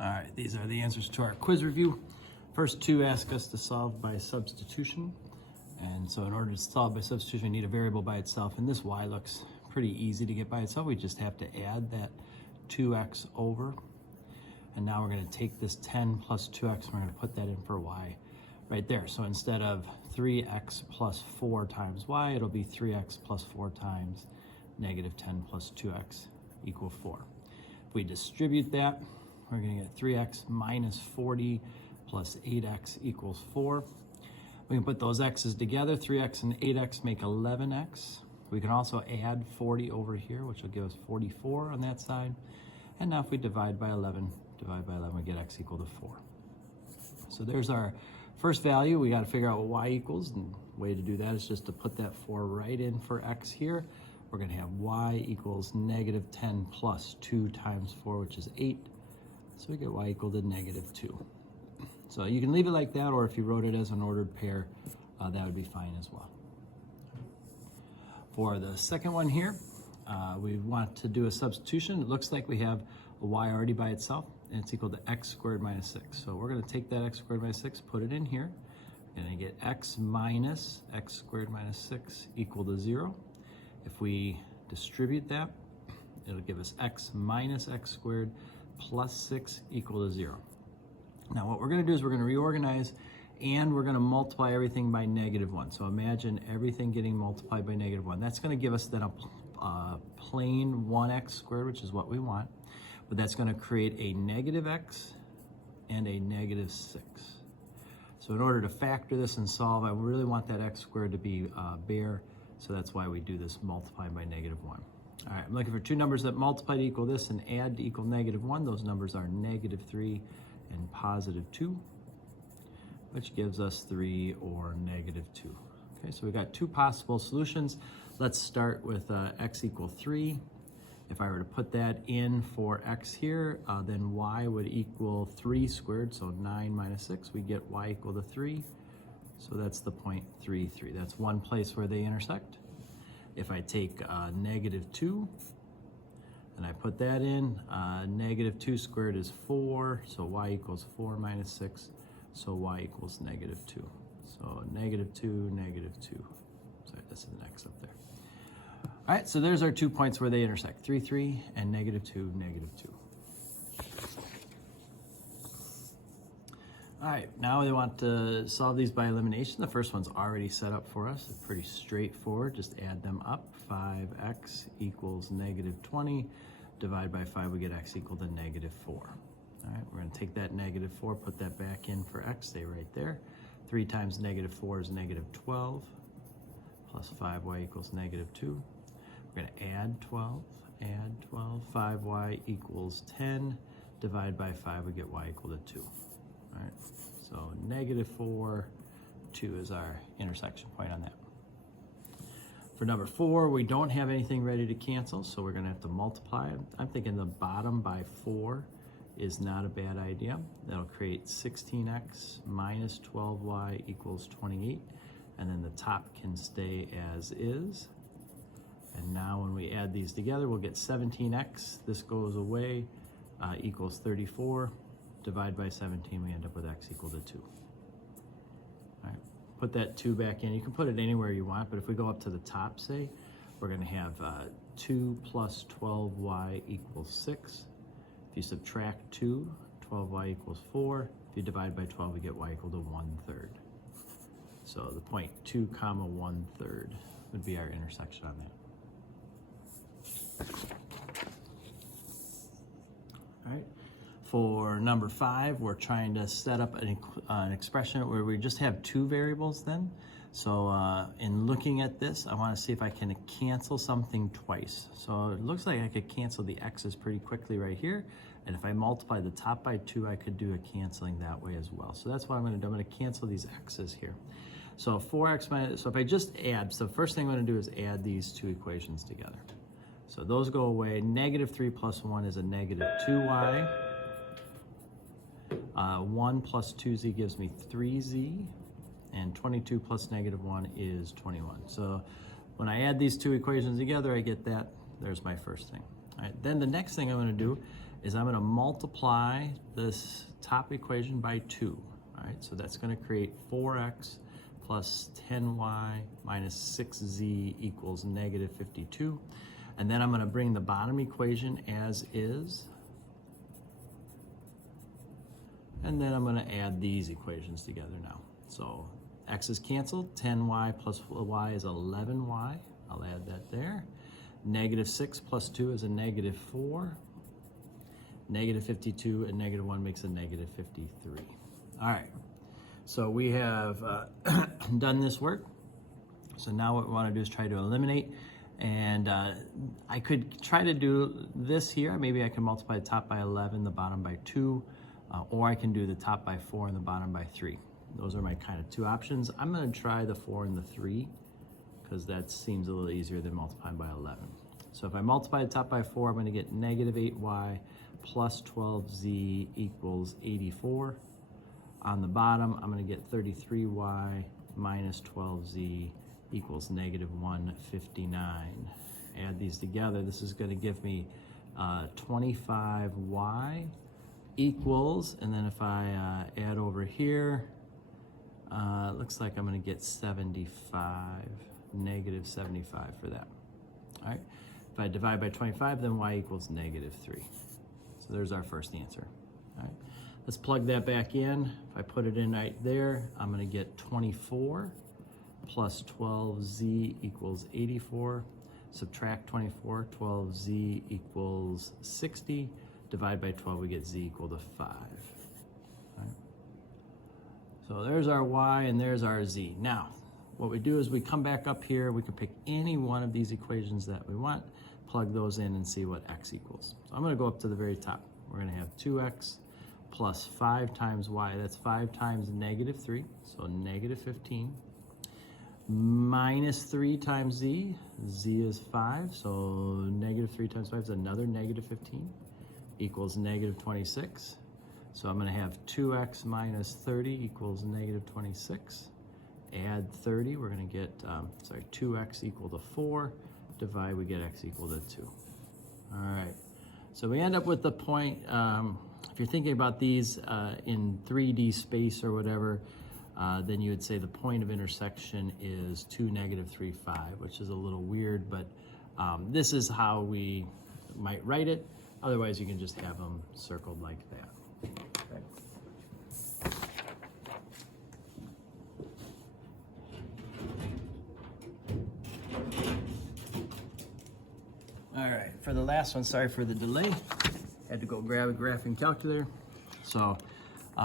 All right, these are the answers to our quiz review. First two ask us to solve by substitution. And so in order to solve by substitution, we need a variable by itself. And this y looks pretty easy to get by itself. We just have to add that 2x over. And now we're going to take this 10 plus 2x and we're going to put that in for y right there. So instead of 3x plus 4 times y, it'll be 3x plus 4 times negative 10 plus 2x equal 4. If we distribute that, we're going to get 3x minus 40 plus 8x equals 4. We can put those x's together. 3x and 8x make 11x. We can also add 40 over here, which will give us 44 on that side. And now if we divide by 11, we get x equal to 4. So there's our first value. We got to figure out what y equals. And the way to do that is just to put that 4 right in for x here. We're going to have y equals negative 10 plus 2 times 4, which is 8. So we get y equal to negative 2. So you can leave it like that, or if you wrote it as an ordered pair, that would be fine as well. For the second one here, we want to do a substitution. It looks like we have a y already by itself, and it's equal to x squared minus 6. So we're going to take that x squared minus 6, put it in here, and I get x minus x squared minus 6 equal to 0. If we distribute that, it'll give us x minus x squared plus 6 equal to 0. Now what we're going to do is we're going to reorganize and we're going to multiply everything by negative 1. So imagine everything getting multiplied by negative 1. That's going to give us then a plain 1x squared, which is what we want. But that's going to create a negative x and a negative 6. So in order to factor this and solve, I really want that x squared to be bare. So that's why we do this multiply by negative 1. All right, I'm looking for two numbers that multiply to equal this and add to equal negative 1. Those numbers are negative 3 and positive 2, which gives us 3 or negative 2. Okay, so we've got two possible solutions. Let's start with x equal 3. If I were to put that in for x here, then y would equal 3 squared, so 9 minus 6. We get y equal to 3. So that's the point 3, 3. That's one place where they intersect. If I take negative 2, and I put that in, negative 2 squared is 4, so y equals 4 minus 6, so y equals negative 2. So negative 2, negative 2. Sorry, that's an x up there. All right, so there's our 2 points where they intersect, 3, 3, and negative 2, negative 2. All right, now we want to solve these by elimination. The first one's already set up for us. It's pretty straightforward. Just add them up. 5x equals negative 20. Divide by 5, we get x equal to negative 4. All right, we're going to take that negative 4, put that back in for x. Stay right there. 3 times negative 4 is negative 12. Plus 5y equals negative 2. We're going to add 12. 5y equals 10. Divide by 5, we get y equal to 2. All right, so negative 4, 2 is our intersection point on that. For number 4, we don't have anything ready to cancel, so we're going to have to multiply. I'm thinking the bottom by 4 is not a bad idea. That'll create 16x minus 12y equals 28, and then the top can stay as is. And now when we add these together, we'll get 17x. This goes away, equals 34. Divide by 17, we end up with x equal to 2. All right, put that 2 back in. You can put it anywhere you want, but if we go up to the top, say, we're going to have 2 plus 12y equals 6. If you subtract 2, 12y equals 4. If you divide by 12, we get y equal to 1/3. So the point 2 comma 1/3 would be our intersection on that. All right. For number 5, we're trying to set up an expression where we just have two variables then. So in looking at this, I want to see if I can cancel something twice. So it looks like I could cancel the x's pretty quickly right here. And if I multiply the top by 2, I could do a canceling that way as well. So that's what I'm going to do. I'm going to cancel these x's here. So 4x minus, so if I just add, so the first thing I'm going to do is add these two equations together. So those go away. Negative 3 plus 1 is a negative 2y. 1 plus 2z gives me 3z, and 22 plus negative 1 is 21. So when I add these two equations together, I get that. There's my first thing. All right, then the next thing I'm going to do is I'm gonna multiply this top equation by 2. All right, so that's gonna create 4x plus 10y minus 6z equals negative 52. And then I'm gonna bring the bottom equation as is. And then I'm gonna add these equations together now. So x is canceled, 10y plus y is 11y. I'll add that there. Negative 6 plus 2 is a negative 4. Negative 52 and negative 1 makes a negative 53. All right, so we have done this work. So now what we want to do is try to eliminate. And I could try to do this here. Maybe I can multiply the top by 11, the bottom by 2, or I can do the top by 4 and the bottom by 3. Those are my kind of two options. I'm going to try the 4 and the 3 because that seems a little easier than multiplying by 11. So if I multiply the top by 4, I'm going to get negative 8y plus 12z equals 84. On the bottom, I'm going to get 33y minus 12z equals negative 159. Add these together. This is going to give me 25y equals, and then if I add over here, it looks like I'm going to get 75, negative 75 for that. All right. If I divide by 25, then y equals negative 3. So there's our first answer. All right. Let's plug that back in. If I put it in right there, I'm going to get 24 plus 12z equals 84. Subtract 24, 12z equals 60. Divide by 12, we get z equal to 5. All right. So there's our y and there's our z. Now, what we do is we come back up here. We can pick any one of these equations that we want, plug those in and see what x equals. So I'm going to go up to the very top. We're going to have 2x plus 5 times y. That's 5 times negative 3, so negative 15. Minus 3 times z. Z is 5, so negative 3 times 5 is another negative 15, equals negative 26. So I'm going to have 2x minus 30 equals negative 26. Add 30, we're going to get, 2x equal to 4. Divide, we get x equal to 2. All right, so we end up with the point, if you're thinking about these in 3D space or whatever, then you would say the point of intersection is 2, negative 3, 5, which is a little weird, but this is how we might write it. Otherwise, you can just have them circled like that. Okay. All right, for the last one, sorry for the delay. Had to go grab a graphing calculator. So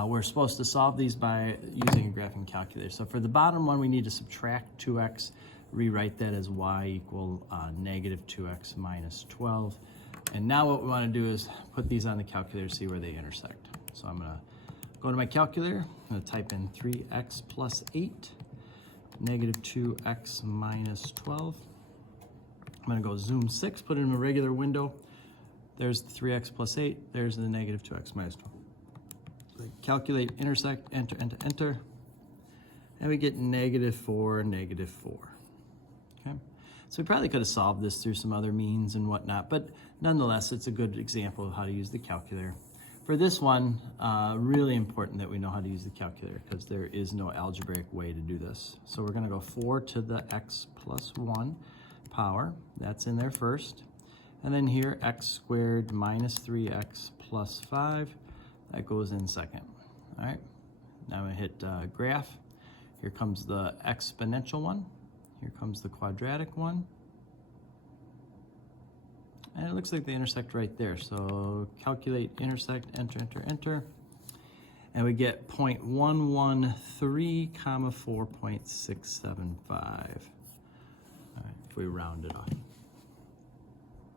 we're supposed to solve these by using a graphing calculator. So for the bottom one, we need to subtract 2x, rewrite that as y equal negative 2x minus 12. And now what we want to do is put these on the calculator, see where they intersect. So I'm going to go to my calculator. I'm going to type in 3x plus 8, negative 2x minus 12. I'm going to go zoom 6, put it in a regular window. There's the 3x plus 8. There's the negative 2x minus 12. So calculate, intersect, enter, enter, enter. And we get negative 4, negative 4. Okay. So we probably could have solved this through some other means and whatnot, but nonetheless, it's a good example of how to use the calculator. For this one, really important that we know how to use the calculator because there is no algebraic way to do this. So we're going to go 4 to the x plus 1 power. That's in there first. And then here, x squared minus 3x plus 5. That goes in second. All right. Now I'm going to hit graph. Here comes the exponential one. Here comes the quadratic one. And it looks like they intersect right there. So calculate, intersect, enter, enter, enter. And we get 0.113, 4.675. All right, if we round it off.